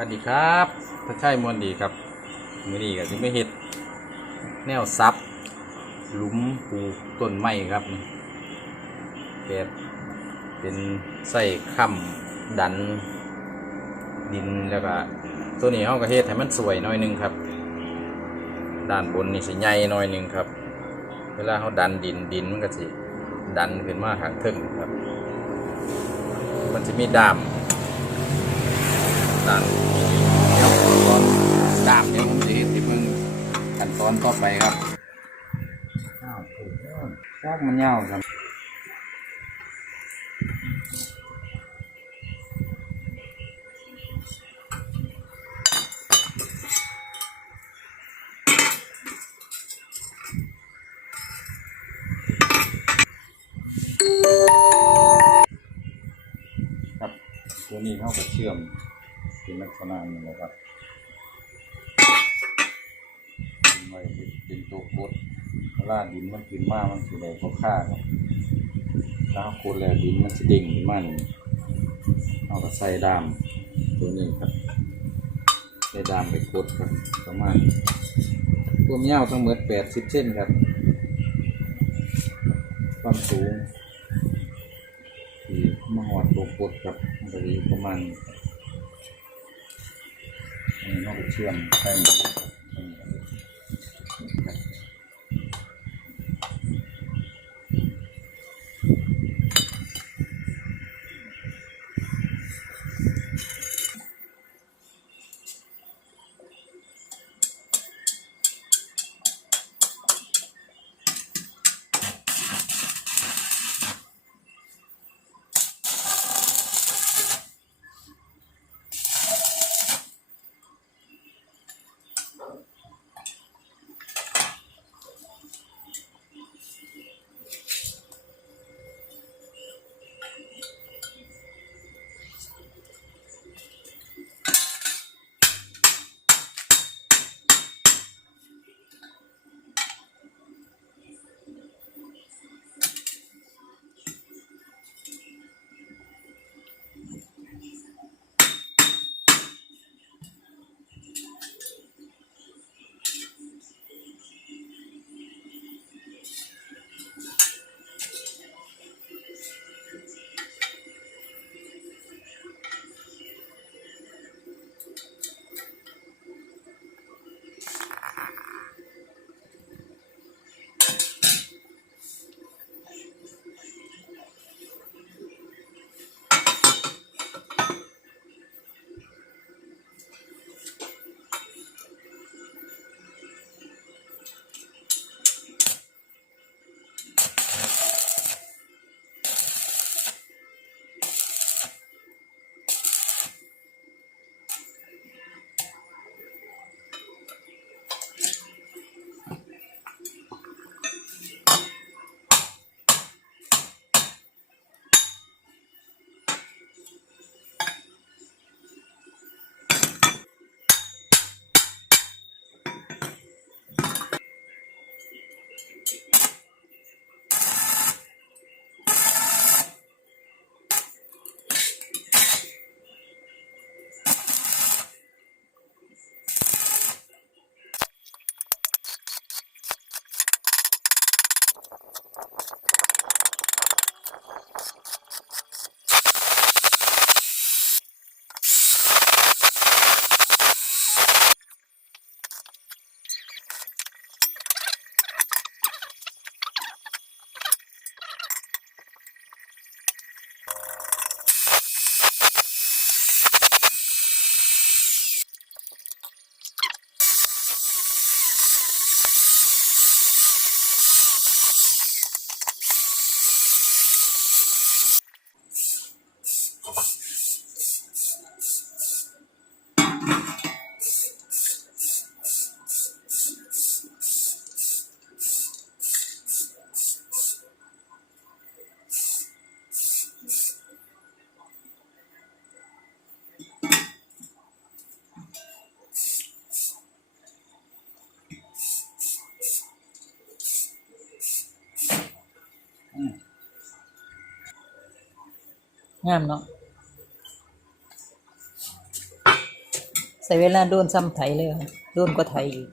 วัสดีครับพระชัยมวลดีครับมือนี้ก็จะไม่เห็ด แนวซับ หลุมปลูกต้นไม้ครับแบบเป็นไส้ค้ำดัน ดินแล้วก็ตัวนี้เขาก็เฮ็ดให้มันสวยหน่อยหนึงครับ ด้านบนนี่สิใหญ่หน่อยหนึงครับ เวลาเขาดันดินดินมันก็สิดันขึ้นมาทางถึงครับ มันจะมีดาม ด้านเดี๋ยวตอนดามเดี๋ยวผมจะเห็นที่มึงขั้นตอนต่อไปครับซากมันยาวครับครับตัวนี้เข้ากับเชื่อม เป็นลักษณะนี้นะครับเป็นไว้เป็นตัวกดเวลาดินมันขึ้นมากมันสิได้พอค่าครับถ้าเขากดแล้วดินมันจะเด้งมานี่เอากับใส่ดามตัวนี้ครับใส่ดามไปกดครับประมาณความยาวทั้งหมดแปดสิบเซนครับความสูงที่มาหอดโลกดกับมันจะอยู่ประมาณ นี้ครับอันกเชื่อมแท่ง งามเนาะใส่เวลาโดนซ้ำไถเลยโดนก็ไถอีก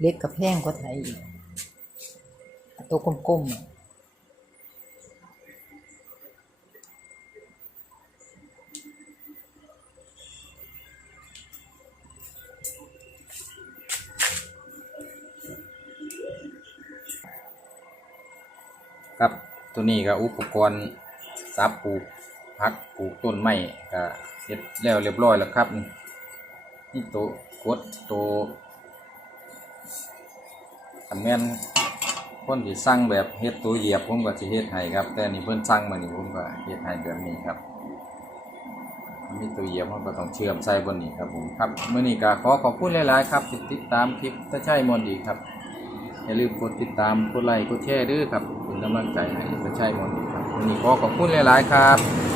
เล็กกับแพงก็ไถอีกตัวกลมๆ ครับตัวนี้ก็อุปกรณ์ซับปลูกพักปลูกต้นไม้ก็เสร็จแล้วเรียบร้อยแล้วครับ นี่ตัวกดตัวอันแม่นคนที่สั่งแบบเฮ็ดตัวเหยียบผมก็สิเฮ็ดให้ครับ แต่นี่เพิ่นสั่งมานี่ผมก็เฮ็ดให้แบบนี้ครับมีตัวเหยียบมันก็ต้องเชื่อมใส่บนนี้ครับผมครับเมื่อนี้ก็ขอขอบคุณหลายๆครับติดตามคลิปตาใชัยมนต์ดีครับอย่าลืมกดติดตามกดไลค์กดแชร์ด้วยครับ กำลังใจให้ประชัยมณีครับวันนี้ขอขอบคุณหลาย ๆ ครับ